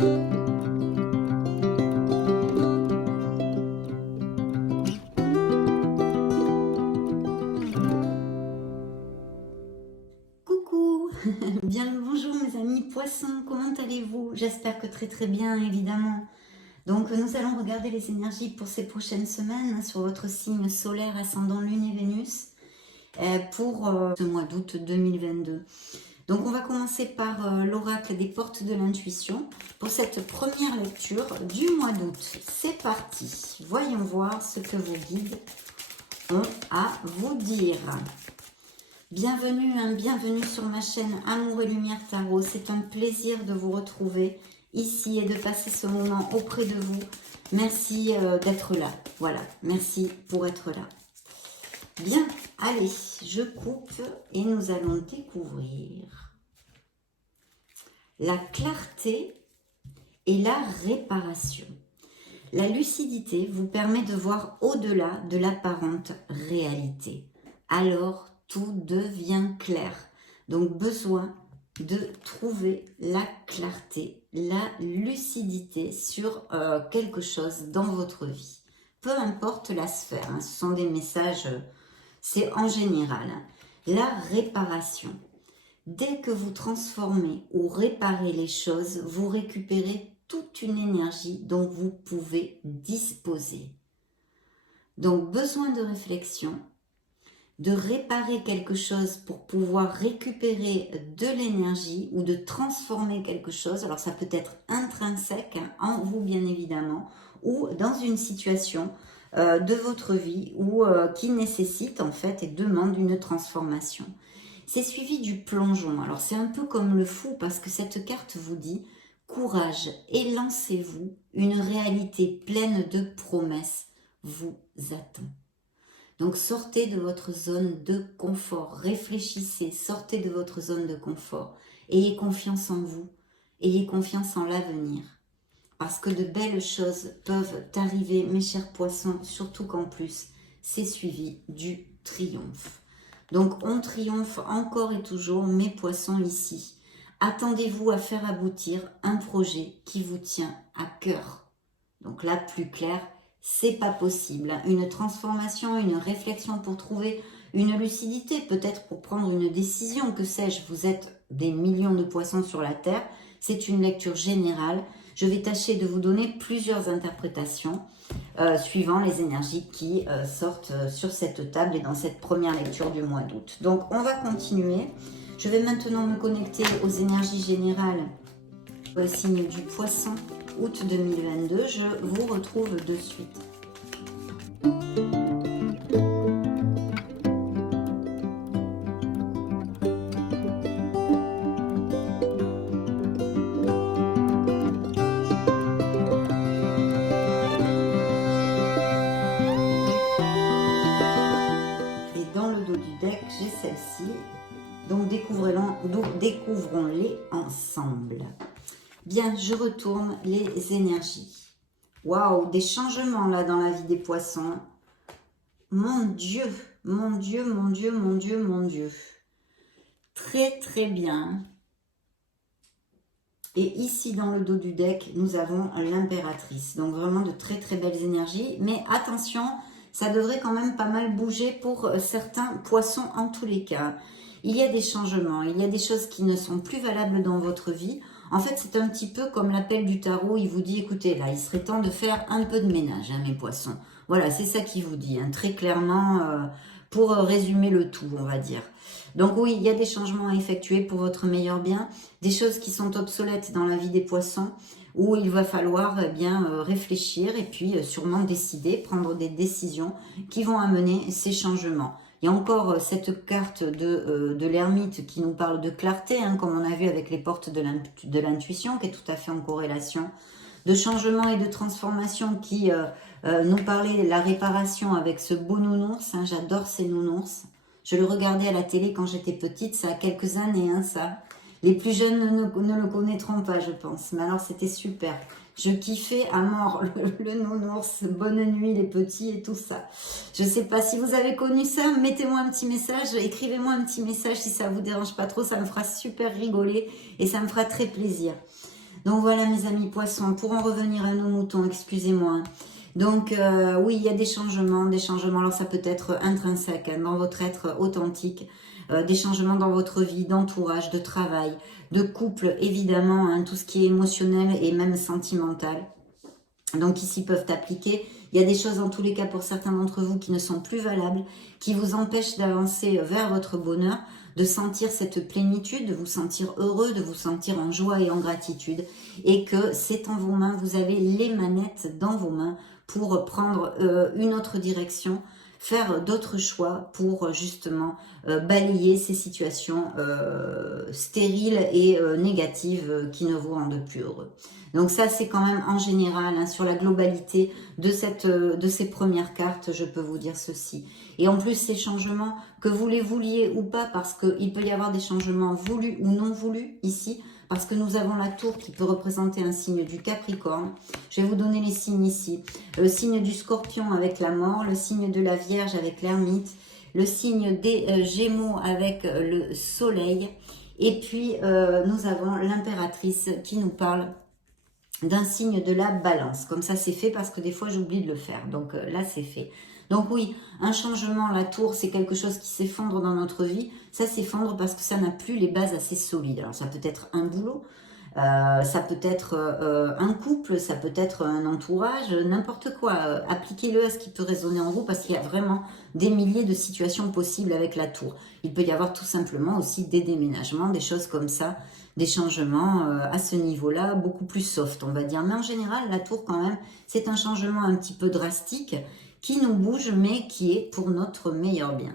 Coucou, bien le bonjour mes amis poissons, comment allez-vous? J'espère que très bien évidemment. Donc nous allons regarder les énergies pour ces prochaines semaines sur votre signe solaire, ascendant Lune et Vénus pour ce mois d'août 2022. Donc on va commencer par l'oracle des portes de l'intuition pour cette première lecture du mois d'août. C'est parti, voyons voir ce que vos guides ont à vous dire. Bienvenue sur ma chaîne Amour et Lumière Tarot. C'est un plaisir de vous retrouver ici et de passer ce moment auprès de vous. Merci d'être là. Voilà, merci pour être là. Bien, allez, je coupe et nous allons découvrir la clarté et la réparation. La lucidité vous permet de voir au-delà de l'apparente réalité. Alors, tout devient clair. Donc, besoin de trouver la clarté, la lucidité sur quelque chose dans votre vie. Peu importe la sphère, hein, ce sont des messages, c'est en général. La réparation. Dès que vous transformez ou réparez les choses, vous récupérez toute une énergie dont vous pouvez disposer. Donc, besoin de réflexion, de réparer quelque chose pour pouvoir récupérer de l'énergie ou de transformer quelque chose. Alors ça peut être intrinsèque en vous bien évidemment, ou dans une situation de votre vie ou qui nécessite en fait et demande une transformation. C'est suivi du plongeon. Alors c'est un peu comme le fou parce que cette carte vous dit courage et lancez-vous, une réalité pleine de promesses vous attend. Donc sortez de votre zone de confort, réfléchissez, sortez de votre zone de confort. Ayez confiance en vous, ayez confiance en l'avenir. Parce que de belles choses peuvent arriver, mes chers poissons, surtout qu'en plus, c'est suivi du triomphe. Donc on triomphe encore et toujours, mes poissons ici. Attendez-vous à faire aboutir un projet qui vous tient à cœur. Donc là, plus clair, c'est pas possible. Une transformation, une réflexion pour trouver une lucidité, peut-être pour prendre une décision, que sais-je, vous êtes des millions de poissons sur la Terre, c'est une lecture générale. Je vais tâcher de vous donner plusieurs interprétations suivant les énergies qui sortent sur cette table et dans cette première lecture du mois d'août. Donc on va continuer. Je vais maintenant me connecter aux énergies générales au signe du poisson. Août 2022, je vous retrouve de suite. Et dans le dos du deck, j'ai celle-ci. Donc découvrons-les ensemble. Bien, je retourne les énergies. Waouh, des changements là dans la vie des poissons. Mon Dieu, mon Dieu, mon Dieu, mon Dieu, mon Dieu. Très bien. Et ici dans le dos du deck, nous avons l'impératrice. Donc vraiment de très belles énergies. Mais attention, ça devrait quand même pas mal bouger pour certains poissons en tous les cas. Il y a des changements, il y a des choses qui ne sont plus valables dans votre vie. En fait, c'est un petit peu comme l'appel du tarot. Il vous dit, écoutez, là, il serait temps de faire un peu de ménage, hein, mes poissons. Voilà, c'est ça qu'il vous dit, hein, très clairement, pour résumer le tout, on va dire. Donc oui, il y a des changements à effectuer pour votre meilleur bien, des choses qui sont obsolètes dans la vie des poissons, où il va falloir réfléchir et puis sûrement décider, prendre des décisions qui vont amener ces changements. Il y a encore cette carte de l'ermite qui nous parle de clarté, hein, comme on a vu avec les portes de l'intuition, qui est tout à fait en corrélation, de changement et de transformation qui nous parlait de la réparation avec ce beau nounours. Hein, j'adore ces nounours. Je le regardais à la télé quand j'étais petite, ça a quelques années, hein, ça. Les plus jeunes ne le connaîtront pas, je pense. Mais alors, c'était super. Je kiffais à mort le nounours, bonne nuit les petits et tout ça. Je sais pas si vous avez connu ça, mettez-moi un petit message, écrivez-moi un petit message si ça vous dérange pas trop, ça me fera super rigoler et ça me fera très plaisir. Donc voilà mes amis poissons, pour en revenir à nos moutons, excusez-moi. Donc oui, il y a des changements, alors ça peut être intrinsèque hein, dans votre être authentique, des changements dans votre vie, d'entourage, de travail, de couple évidemment, hein, tout ce qui est émotionnel et même sentimental. Donc ici peuvent appliquer. Il y a des choses en tous les cas pour certains d'entre vous qui ne sont plus valables, qui vous empêchent d'avancer vers votre bonheur, de sentir cette plénitude, de vous sentir heureux, de vous sentir en joie et en gratitude. Et que c'est en vos mains, vous avez les manettes dans vos mains pour prendre une autre direction, faire d'autres choix pour justement balayer ces situations stériles et négatives qui ne vous rendent plus heureux. Donc ça, c'est quand même en général, hein, sur la globalité de ces premières cartes, je peux vous dire ceci. Et en plus, ces changements, que vous les vouliez ou pas, parce qu'il peut y avoir des changements voulus ou non voulus ici, parce que nous avons la tour qui peut représenter un signe du Capricorne. Je vais vous donner les signes ici. Le signe du Scorpion avec la mort, le signe de la Vierge avec l'ermite, le signe des Gémeaux avec le Soleil, et puis nous avons l'impératrice qui nous parle d'un signe de la Balance. Comme ça, c'est fait parce que des fois, j'oublie de le faire. Donc là, c'est fait. Donc oui, un changement, la tour, c'est quelque chose qui s'effondre dans notre vie. Ça s'effondre parce que ça n'a plus les bases assez solides. Alors ça peut être un boulot, ça peut être un couple, ça peut être un entourage, n'importe quoi. Appliquez-le à ce qui peut résonner en vous parce qu'il y a vraiment des milliers de situations possibles avec la tour. Il peut y avoir tout simplement aussi des déménagements, des choses comme ça, des changements à ce niveau-là, beaucoup plus soft, on va dire. Mais en général, la tour, quand même, c'est un changement un petit peu drastique qui nous bouge, mais qui est pour notre meilleur bien.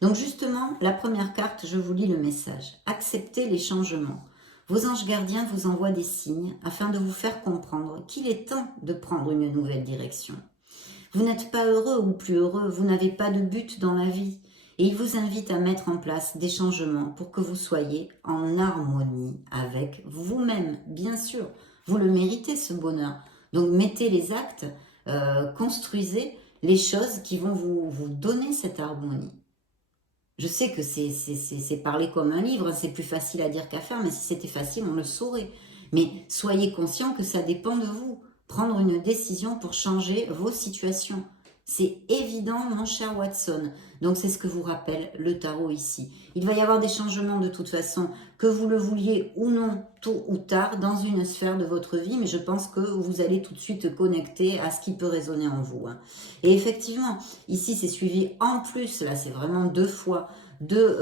Donc justement, la première carte, je vous lis le message. Acceptez les changements. Vos anges gardiens vous envoient des signes afin de vous faire comprendre qu'il est temps de prendre une nouvelle direction. Vous n'êtes pas heureux ou plus heureux, vous n'avez pas de but dans la vie. Et il vous invite à mettre en place des changements pour que vous soyez en harmonie avec vous-même. Bien sûr, vous le méritez ce bonheur. Donc mettez les actes, construisez les choses qui vont vous donner cette harmonie. Je sais que c'est parler comme un livre, c'est plus facile à dire qu'à faire, mais si c'était facile, on le saurait. Mais soyez conscient que ça dépend de vous. Prendre une décision pour changer vos situations. C'est évident, mon cher Watson. Donc, c'est ce que vous rappelle le tarot ici. Il va y avoir des changements de toute façon, que vous le vouliez ou non, tôt ou tard, dans une sphère de votre vie, mais je pense que vous allez tout de suite connecter à ce qui peut résonner en vous. Hein. Et effectivement, ici, c'est suivi en plus, là, c'est vraiment 2 fois de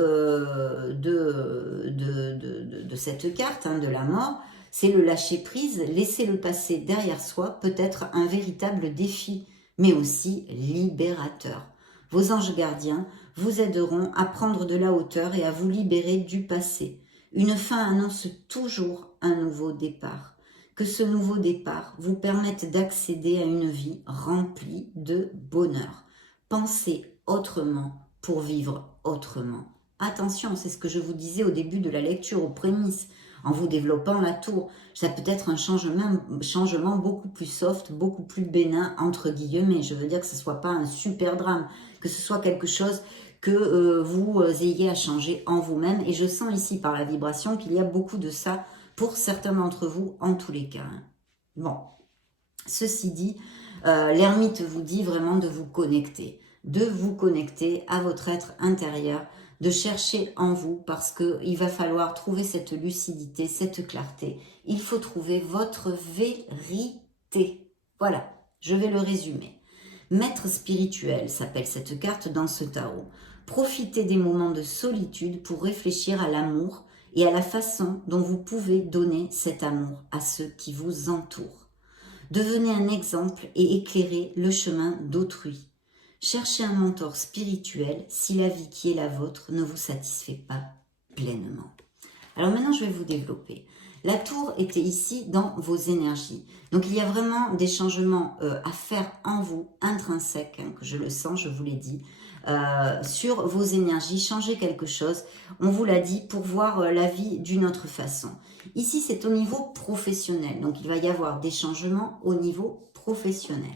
cette carte, hein, de la mort. C'est le lâcher-prise, laisser le passé derrière soi, peut être un véritable défi, mais aussi libérateur. Vos anges gardiens vous aideront à prendre de la hauteur et à vous libérer du passé. Une fin annonce toujours un nouveau départ. Que ce nouveau départ vous permette d'accéder à une vie remplie de bonheur. Pensez autrement pour vivre autrement. Attention, c'est ce que je vous disais au début de la lecture, aux prémices. En vous développant la tour, ça peut être un changement beaucoup plus soft, beaucoup plus bénin, entre guillemets. Je veux dire que ce ne soit pas un super drame, que ce soit quelque chose que vous ayez à changer en vous-même. Et je sens ici par la vibration qu'il y a beaucoup de ça pour certains d'entre vous en tous les cas. Bon, ceci dit, l'ermite vous dit vraiment de vous connecter à votre être intérieur, de chercher en vous parce qu'il va falloir trouver cette lucidité, cette clarté. Il faut trouver votre vérité. Voilà, je vais le résumer. Maître spirituel s'appelle cette carte dans ce tarot. Profitez des moments de solitude pour réfléchir à l'amour et à la façon dont vous pouvez donner cet amour à ceux qui vous entourent. Devenez un exemple et éclairez le chemin d'autrui. Cherchez un mentor spirituel si la vie qui est la vôtre ne vous satisfait pas pleinement. Alors maintenant, je vais vous développer. La tour était ici dans vos énergies. Donc, il y a vraiment des changements à faire en vous, intrinsèques, hein, que je le sens, je vous l'ai dit, sur vos énergies. Changer quelque chose, on vous l'a dit, pour voir la vie d'une autre façon. Ici, c'est au niveau professionnel. Donc, il va y avoir des changements au niveau professionnel.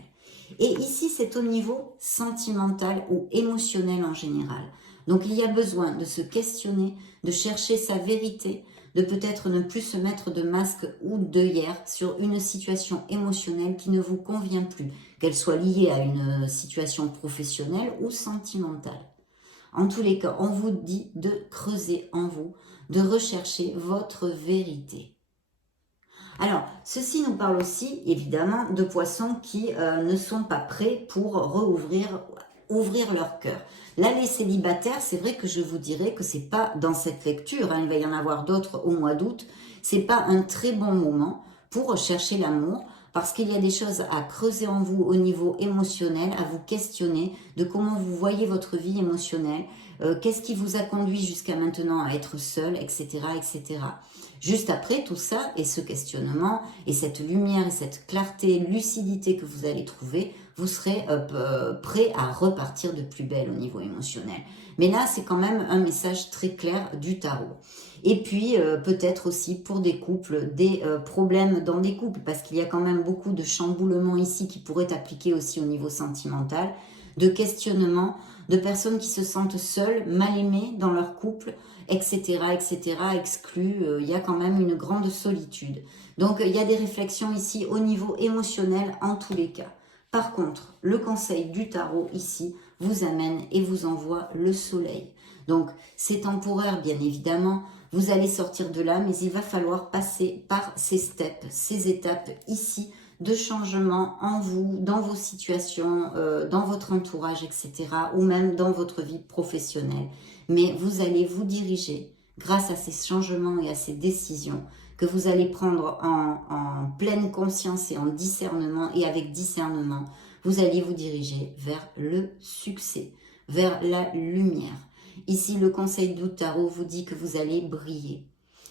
Et ici, c'est au niveau sentimental ou émotionnel en général. Donc, il y a besoin de se questionner, de chercher sa vérité, de peut-être ne plus se mettre de masque ou d'œillère sur une situation émotionnelle qui ne vous convient plus, qu'elle soit liée à une situation professionnelle ou sentimentale. En tous les cas, on vous dit de creuser en vous, de rechercher votre vérité. Alors, ceci nous parle aussi, évidemment, de poissons qui ne sont pas prêts pour ouvrir leur cœur. Là, les célibataires, c'est vrai que je vous dirais que c'est pas dans cette lecture, hein, il va y en avoir d'autres au mois d'août, c'est pas un très bon moment pour chercher l'amour, parce qu'il y a des choses à creuser en vous au niveau émotionnel, à vous questionner de comment vous voyez votre vie émotionnelle, qu'est-ce qui vous a conduit jusqu'à maintenant à être seul, etc., etc. Juste après tout ça, et ce questionnement, et cette lumière, et cette clarté, lucidité que vous allez trouver, vous serez prêt à repartir de plus belle au niveau émotionnel. Mais là, c'est quand même un message très clair du tarot. Et puis, peut-être aussi pour des couples, des problèmes dans des couples, parce qu'il y a quand même beaucoup de chamboulements ici qui pourraient appliquer aussi au niveau sentimental, de questionnements, de personnes qui se sentent seules, mal aimées dans leur couple, etc., etc., exclues. Il y a quand même une grande solitude. Donc, il y a des réflexions ici au niveau émotionnel en tous les cas. Par contre, le conseil du tarot ici vous amène et vous envoie le soleil. Donc, c'est temporaire, bien évidemment. Vous allez sortir de là, mais il va falloir passer par ces steps, ces étapes ici de changement en vous, dans vos situations, dans votre entourage, etc. ou même dans votre vie professionnelle. Mais vous allez vous diriger grâce à ces changements et à ces décisions que vous allez prendre en pleine conscience et en discernement, et avec discernement, vous allez vous diriger vers le succès, vers la lumière. Ici, le conseil du tarot vous dit que vous allez briller,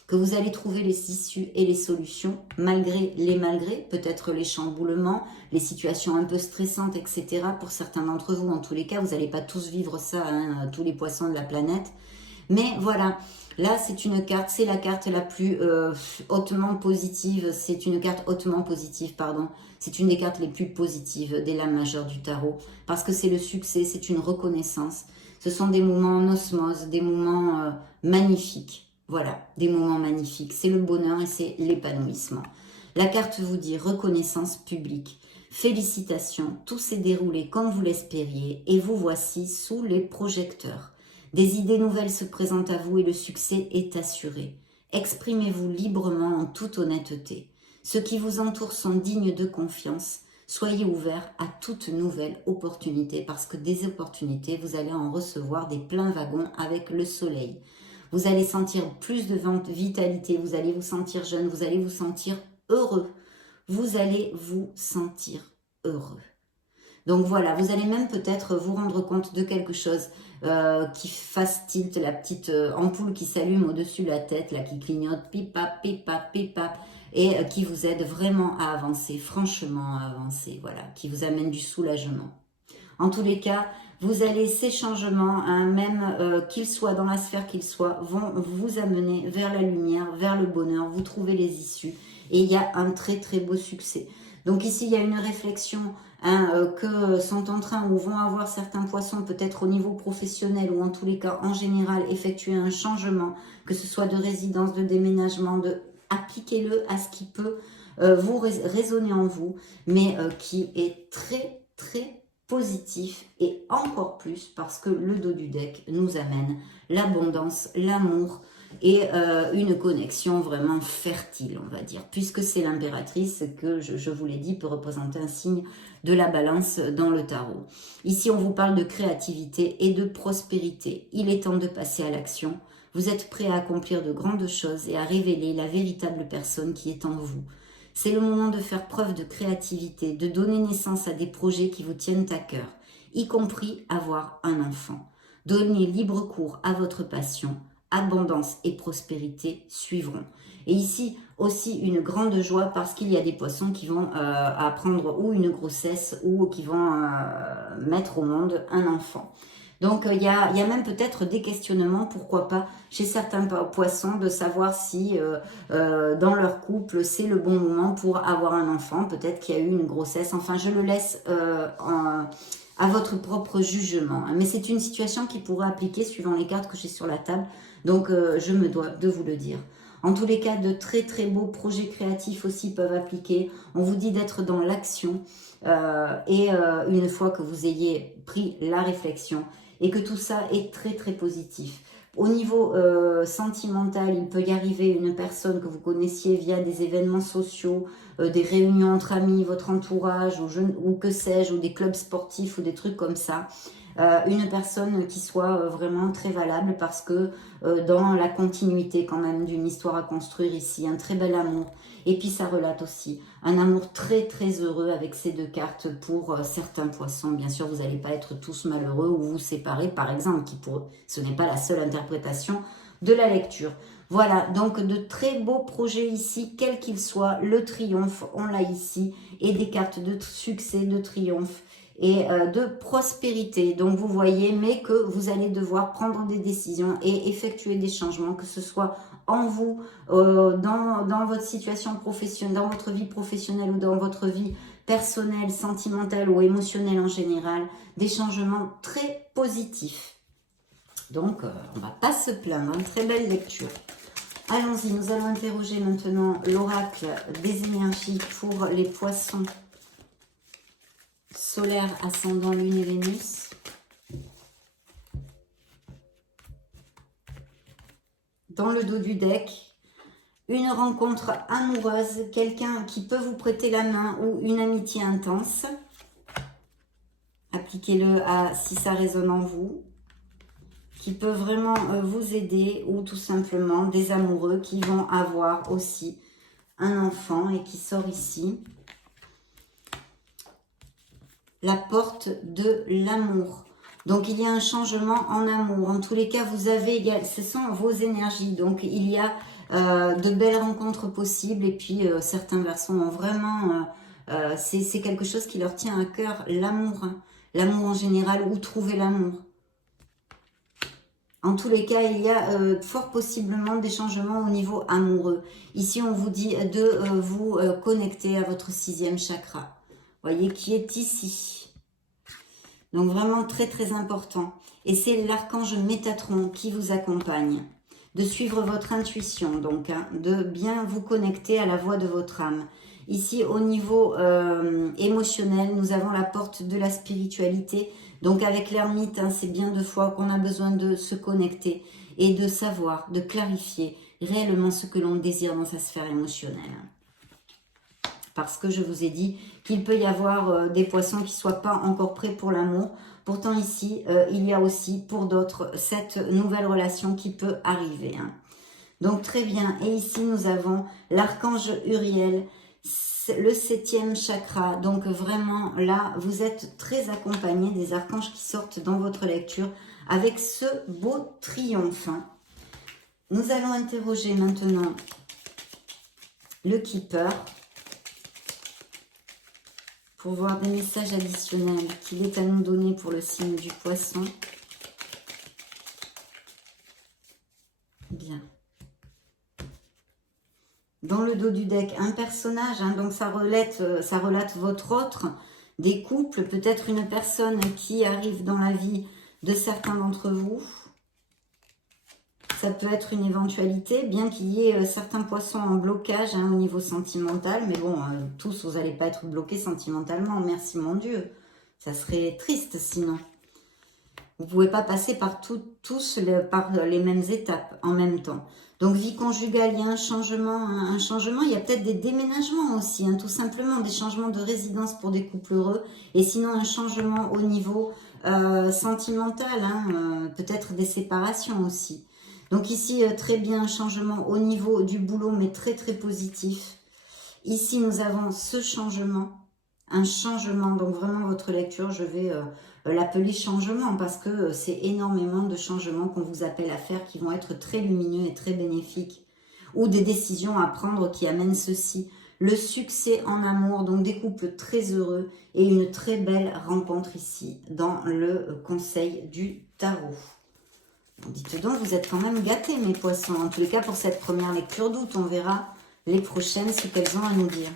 que vous allez trouver les issues et les solutions, malgré les malgrés, peut-être les chamboulements, les situations un peu stressantes, etc. Pour certains d'entre vous, en tous les cas, vous n'allez pas tous vivre ça, hein, tous les poissons de la planète. Mais voilà, là c'est une carte, c'est la carte la plus hautement positive, c'est une carte hautement positive, pardon. C'est une des cartes les plus positives des lames majeures du tarot, parce que c'est le succès, c'est une reconnaissance. Ce sont des moments en osmose, des moments magnifiques. Voilà, des moments magnifiques. C'est le bonheur et c'est l'épanouissement. La carte vous dit reconnaissance publique. Félicitations, tout s'est déroulé comme vous l'espériez et vous voici sous les projecteurs. Des idées nouvelles se présentent à vous et le succès est assuré. Exprimez-vous librement en toute honnêteté. Ceux qui vous entourent sont dignes de confiance. Soyez ouverts à toute nouvelle opportunité parce que des opportunités, vous allez en recevoir des pleins wagons avec le soleil. Vous allez sentir plus de vitalité, vous allez vous sentir jeune, vous allez vous sentir heureux. Vous allez vous sentir heureux. Donc voilà, vous allez même peut-être vous rendre compte de quelque chose qui fasse tilt, la petite ampoule qui s'allume au-dessus de la tête, là, qui clignote, pipap, pipap, pipap, et qui vous aide vraiment à avancer, franchement à avancer, voilà, qui vous amène du soulagement. En tous les cas, vous allez, ces changements, hein, même qu'ils soient dans la sphère qu'ils soient, vont vous amener vers la lumière, vers le bonheur, vous trouvez les issues, et il y a un très très beau succès. Donc ici, il y a une réflexion que sont en train ou vont avoir certains poissons, peut-être au niveau professionnel ou en tous les cas, en général, effectuer un changement, que ce soit de résidence, de déménagement, appliquez-le à ce qui peut vous résonner en vous, mais qui est très, très positif et encore plus parce que le dos du deck nous amène l'abondance, l'amour, et une connexion vraiment fertile, on va dire, puisque c'est l'impératrice que, je vous l'ai dit, peut représenter un signe de la balance dans le tarot. Ici, on vous parle de créativité et de prospérité. Il est temps de passer à l'action. Vous êtes prêt à accomplir de grandes choses et à révéler la véritable personne qui est en vous. C'est le moment de faire preuve de créativité, de donner naissance à des projets qui vous tiennent à cœur, y compris avoir un enfant. Donnez libre cours à votre passion. Abondance et prospérité suivront. Et ici aussi une grande joie parce qu'il y a des poissons qui vont apprendre ou une grossesse ou qui vont mettre au monde un enfant. Donc il y a même peut-être des questionnements, pourquoi pas, chez certains poissons de savoir si dans leur couple c'est le bon moment pour avoir un enfant, peut-être qu'il y a eu une grossesse, enfin je le laisse à votre propre jugement. Mais c'est une situation qui pourrait appliquer suivant les cartes que j'ai sur la table, donc je me dois de vous le dire. En tous les cas, de très très beaux projets créatifs aussi peuvent appliquer. On vous dit d'être dans l'action une fois que vous ayez pris la réflexion et que tout ça est très très positif. Au niveau sentimental, il peut y arriver une personne que vous connaissiez via des événements sociaux, des réunions entre amis, votre entourage, ou que sais-je, ou des clubs sportifs ou des trucs comme ça. Une personne qui soit vraiment très valable parce que dans la continuité quand même d'une histoire à construire ici, un très bel amour. Et puis ça relate aussi un amour très très heureux avec ces deux cartes pour certains poissons. Bien sûr, vous n'allez pas être tous malheureux ou vous séparer par exemple, ce n'est pas la seule interprétation de la lecture. Voilà, donc de très beaux projets ici, quels qu'ils soient. Le triomphe, on l'a ici, et des cartes de succès, de triomphe et de prospérité. Donc vous voyez, mais que vous allez devoir prendre des décisions et effectuer des changements, que ce soit en vous, dans votre situation professionnelle, dans votre vie professionnelle ou dans votre vie personnelle, sentimentale ou émotionnelle en général, des changements très positifs. Donc on ne va pas se plaindre, une très belle lecture. Allons-y, nous allons interroger maintenant l'oracle des énergies pour les poissons solaire, ascendant, lune et Vénus. Dans le dos du deck, une rencontre amoureuse, quelqu'un qui peut vous prêter la main ou une amitié intense. Appliquez-le à si ça résonne en vous. Qui peut vraiment vous aider ou tout simplement des amoureux qui vont avoir aussi un enfant et qui sort ici. La porte de l'amour. Donc, il y a un changement en amour. En tous les cas, vous avez, ce sont vos énergies. Donc, il y a de belles rencontres possibles. Et puis, certains garçons ont vraiment... c'est quelque chose qui leur tient à cœur, l'amour. Hein. L'amour en général, ou trouver l'amour. En tous les cas, il y a fort possiblement des changements au niveau amoureux. Ici, on vous dit de vous connecter à votre 6e chakra. Voyez, qui est ici. Donc vraiment très très important. Et c'est l'archange Métatron qui vous accompagne. De suivre votre intuition, donc, hein, de bien vous connecter à la voix de votre âme. Ici, au niveau émotionnel, nous avons la porte de la spiritualité. Donc avec l'ermite, hein, c'est bien 2 fois qu'on a besoin de se connecter et de savoir, de clarifier réellement ce que l'on désire dans sa sphère émotionnelle. Parce que je vous ai dit qu'il peut y avoir des poissons qui ne soient pas encore prêts pour l'amour. Pourtant ici, il y a aussi pour d'autres cette nouvelle relation qui peut arriver. Hein. Donc très bien. Et ici, nous avons l'archange Uriel, le 7e chakra. Donc vraiment, là, vous êtes très accompagné des archanges qui sortent dans votre lecture avec ce beau triomphe. Hein. Nous allons interroger maintenant le Keeper. Pour voir des messages additionnels qu'il est à nous donner pour le signe du poisson. Bien. Dans le dos du deck, un personnage, hein, donc ça relate votre autre, des couples, peut-être une personne qui arrive dans la vie de certains d'entre vous. Ça peut être une éventualité, bien qu'il y ait certains poissons en blocage hein, au niveau sentimental. Mais bon, tous, vous n'allez pas être bloqués sentimentalement. Merci mon Dieu. Ça serait triste sinon. Vous ne pouvez pas passer par tous par les mêmes étapes en même temps. Donc, vie conjugale, il y a un changement. Il y a peut-être des déménagements aussi, hein, tout simplement. Des changements de résidence pour des couples heureux. Et sinon, un changement au niveau sentimental. Hein, peut-être des séparations aussi. Donc ici, très bien, un changement au niveau du boulot, mais très très positif. Ici, nous avons ce changement, un changement. Donc vraiment, votre lecture, je vais l'appeler changement parce que c'est énormément de changements qu'on vous appelle à faire qui vont être très lumineux et très bénéfiques. Ou des décisions à prendre qui amènent ceci. Le succès en amour, donc des couples très heureux et une très belle rencontre ici dans le conseil du tarot. Dites donc, vous êtes quand même gâtés, mes poissons. En tous les cas, pour cette première lecture d'août, on verra les prochaines, ce qu'elles ont à nous dire.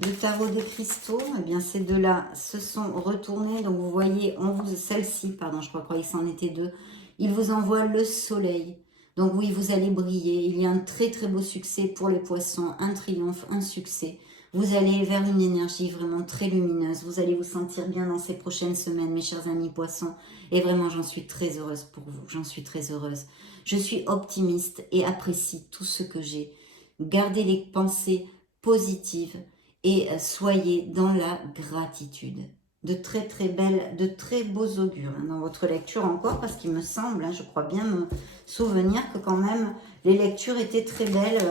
Le tarot des cristaux, eh bien, ces deux-là se sont retournés. Donc, vous voyez, celle-ci, pardon, je crois que c'en était 2, Il vous envoie le soleil. Donc oui, vous allez briller. Il y a un très très beau succès pour les poissons, un triomphe, un succès. Vous allez vers une énergie vraiment très lumineuse. Vous allez vous sentir bien dans ces prochaines semaines, mes chers amis poissons. Et vraiment, j'en suis très heureuse pour vous. J'en suis très heureuse. Je suis optimiste et apprécie tout ce que j'ai. Gardez les pensées positives et soyez dans la gratitude. De très très belles, de très beaux augures dans votre lecture encore, parce qu'il me semble, je crois bien me souvenir que quand même les lectures étaient très belles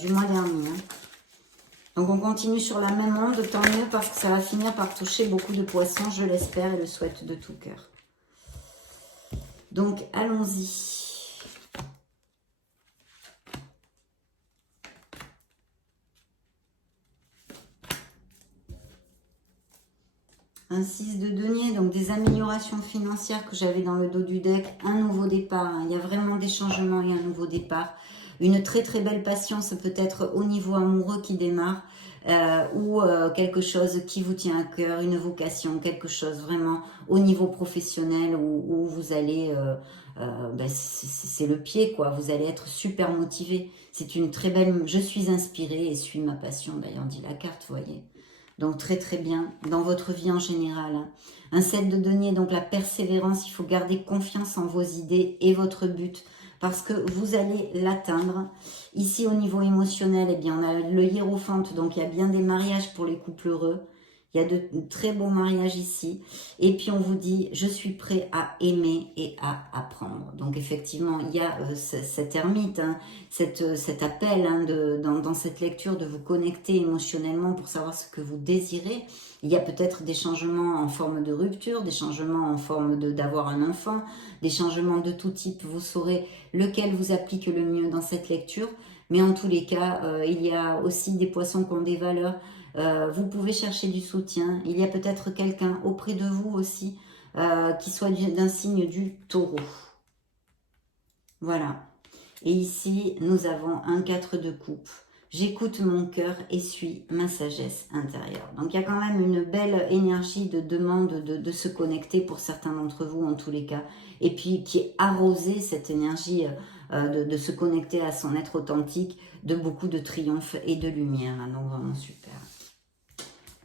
du mois dernier. Donc on continue sur la même onde, tant mieux, parce que ça va finir par toucher beaucoup de poissons, je l'espère et le souhaite de tout cœur. Donc allons-y. Un 6 de denier, donc des améliorations financières que j'avais dans le dos du deck, un nouveau départ, il y a vraiment des changements et un nouveau départ. Une très très belle patience peut-être au niveau amoureux qui démarre, ou quelque chose qui vous tient à cœur, une vocation, quelque chose vraiment au niveau professionnel où vous allez, c'est le pied quoi, vous allez être super motivé. C'est une très belle, je suis inspirée et suis ma passion d'ailleurs dit la carte, vous voyez. Donc très très bien, dans votre vie en général. Un 7 de denier, donc la persévérance, il faut garder confiance en vos idées et votre but, parce que vous allez l'atteindre. Ici au niveau émotionnel, eh bien, on a le hiérophante, donc il y a bien des mariages pour les couples heureux. Il y a de très beaux mariages ici. Et puis on vous dit, je suis prêt à aimer et à apprendre. Donc effectivement, il y a cette ermite, cet appel dans cette lecture de vous connecter émotionnellement pour savoir ce que vous désirez. Il y a peut-être des changements en forme de rupture, des changements en forme d'avoir un enfant, des changements de tout type. Vous saurez lequel vous applique le mieux dans cette lecture. Mais en tous les cas, il y a aussi des poissons qui ont des valeurs. Vous pouvez chercher du soutien. Il y a peut-être quelqu'un auprès de vous aussi qui soit d'un signe du taureau. Voilà. Et ici, nous avons un 4 de coupe. J'écoute mon cœur et suis ma sagesse intérieure. Donc, il y a quand même une belle énergie de demande de se connecter pour certains d'entre vous, en tous les cas. Et puis, qui est arrosée, cette énergie de se connecter à son être authentique, de beaucoup de triomphe et de lumière. Donc, vraiment super.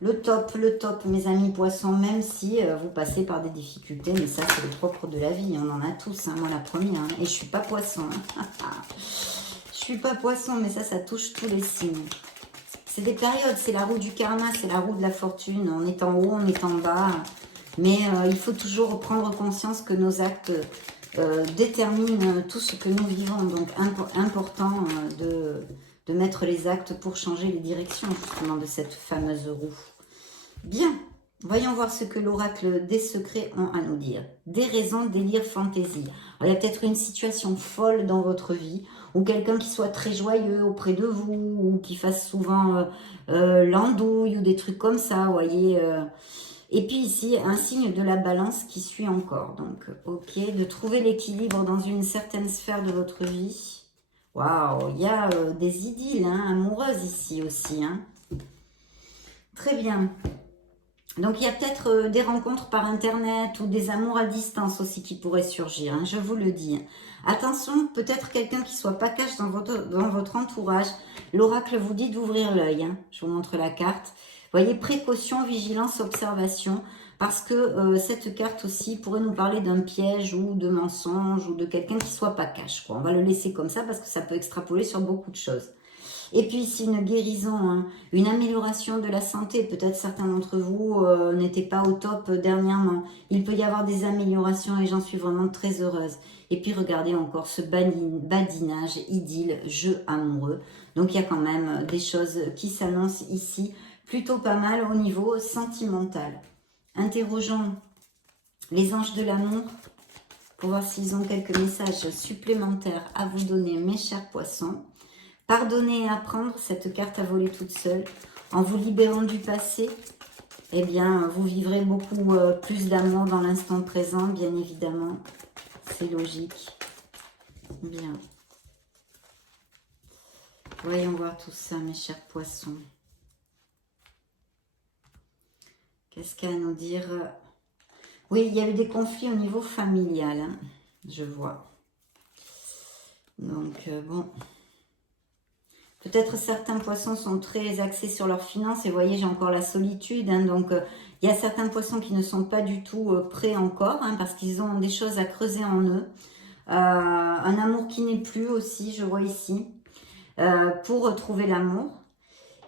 Le top, mes amis poissons, même si vous passez par des difficultés, mais ça, c'est le propre de la vie. On en a tous, moi la première. Et je suis pas poisson. Je suis pas poisson, mais ça touche tous les signes. C'est des périodes, c'est la roue du karma, c'est la roue de la fortune. On est en haut, on est en bas. Mais il faut toujours prendre conscience que nos actes déterminent tout ce que nous vivons. Donc, important de mettre les actes pour changer les directions, justement, de cette fameuse roue. Bien, voyons voir ce que l'oracle des secrets ont à nous dire. Des raisons, délire, fantaisie. Alors, il y a peut-être une situation folle dans votre vie, ou quelqu'un qui soit très joyeux auprès de vous, ou qui fasse souvent l'andouille, ou des trucs comme ça, vous voyez. Et puis ici, un signe de la balance qui suit encore. Donc, ok, de trouver l'équilibre dans une certaine sphère de votre vie. Waouh, il y a des idylles amoureuses ici aussi. Très bien. Donc, il y a peut-être des rencontres par Internet ou des amours à distance aussi qui pourraient surgir, je vous le dis. Attention, peut-être quelqu'un qui soit pas cash dans votre entourage. L'oracle vous dit d'ouvrir l'œil. Je vous montre la carte. Vous voyez, précaution, vigilance, observation. Parce que cette carte aussi pourrait nous parler d'un piège ou de mensonge ou de quelqu'un qui soit pas cash. On va le laisser comme ça parce que ça peut extrapoler sur beaucoup de choses. Et puis ici, une guérison, une amélioration de la santé. Peut-être certains d'entre vous n'étaient pas au top dernièrement. Il peut y avoir des améliorations et j'en suis vraiment très heureuse. Et puis regardez encore ce badinage, idylle, jeu amoureux. Donc il y a quand même des choses qui s'annoncent ici, plutôt pas mal au niveau sentimental. Interrogeons les anges de l'amour pour voir s'ils ont quelques messages supplémentaires à vous donner, mes chers poissons. Pardonner et apprendre, cette carte à voler toute seule. En vous libérant du passé, eh bien, vous vivrez beaucoup plus d'amour dans l'instant présent, bien évidemment. C'est logique. Bien. Voyons voir tout ça, mes chers poissons. Qu'est-ce qu'il y a à nous dire? Oui, il y a eu des conflits au niveau familial. je vois. Donc, bon. Peut-être certains poissons sont très axés sur leurs finances. Et vous voyez, j'ai encore la solitude. Hein, donc, il y a certains poissons qui ne sont pas du tout prêts encore. Hein, parce qu'ils ont des choses à creuser en eux. Un amour qui n'est plus aussi, je vois ici. Pour retrouver l'amour.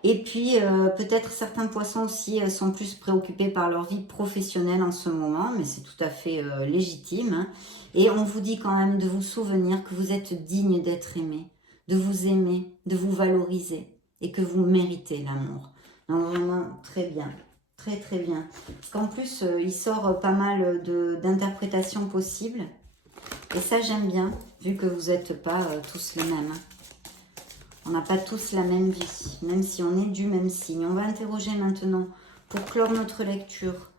Et puis, peut-être certains poissons aussi sont plus préoccupés par leur vie professionnelle en ce moment, mais c'est tout à fait légitime. Hein. Et on vous dit quand même de vous souvenir que vous êtes digne d'être aimé, de vous aimer, de vous valoriser et que vous méritez l'amour. Donc vraiment, très bien, très très bien. Parce qu'en plus, il sort pas mal d'interprétations possibles. Et ça, j'aime bien, vu que vous n'êtes pas tous les mêmes. Hein. On n'a pas tous la même vie, même si on est du même signe. On va interroger maintenant, pour clore notre lecture,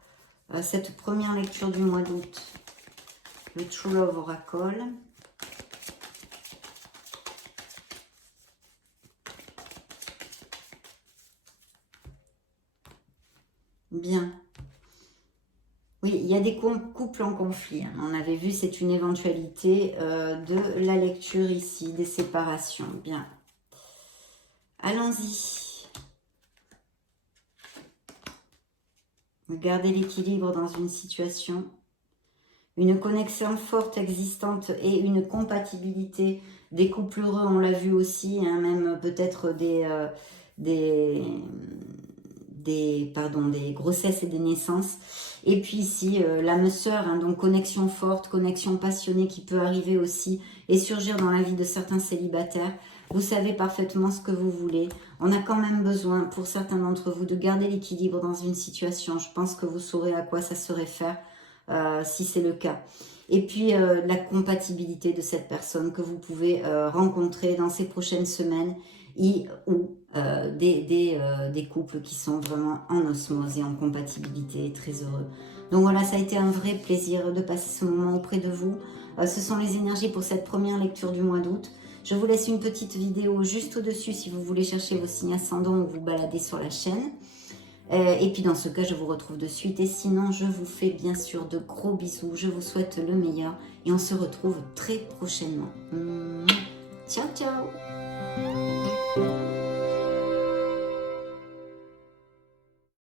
cette première lecture du mois d'août, le True Love Oracle. Bien. Oui, il y a des couples en conflit. Hein. On avait vu, c'est une éventualité de la lecture ici, des séparations. Bien. Allons-y. Gardez l'équilibre dans une situation. Une connexion forte existante et une compatibilité des couples heureux, on l'a vu aussi, hein, même peut-être des grossesses et des naissances. Et puis ici, l'âme sœur, hein, donc connexion forte, connexion passionnée qui peut arriver aussi et surgir dans la vie de certains célibataires. Vous savez parfaitement ce que vous voulez. On a quand même besoin, pour certains d'entre vous, de garder l'équilibre dans une situation. Je pense que vous saurez à quoi ça se réfère, si c'est le cas. Et puis, la compatibilité de cette personne que vous pouvez rencontrer dans ces prochaines semaines ou des couples qui sont vraiment en osmose et en compatibilité, très heureux. Donc voilà, ça a été un vrai plaisir de passer ce moment auprès de vous. Ce sont les énergies pour cette première lecture du mois d'août. Je vous laisse une petite vidéo juste au-dessus si vous voulez chercher vos signes ascendants ou vous balader sur la chaîne. Et puis dans ce cas, je vous retrouve de suite. Et sinon, je vous fais bien sûr de gros bisous. Je vous souhaite le meilleur. Et on se retrouve très prochainement. Ciao, ciao!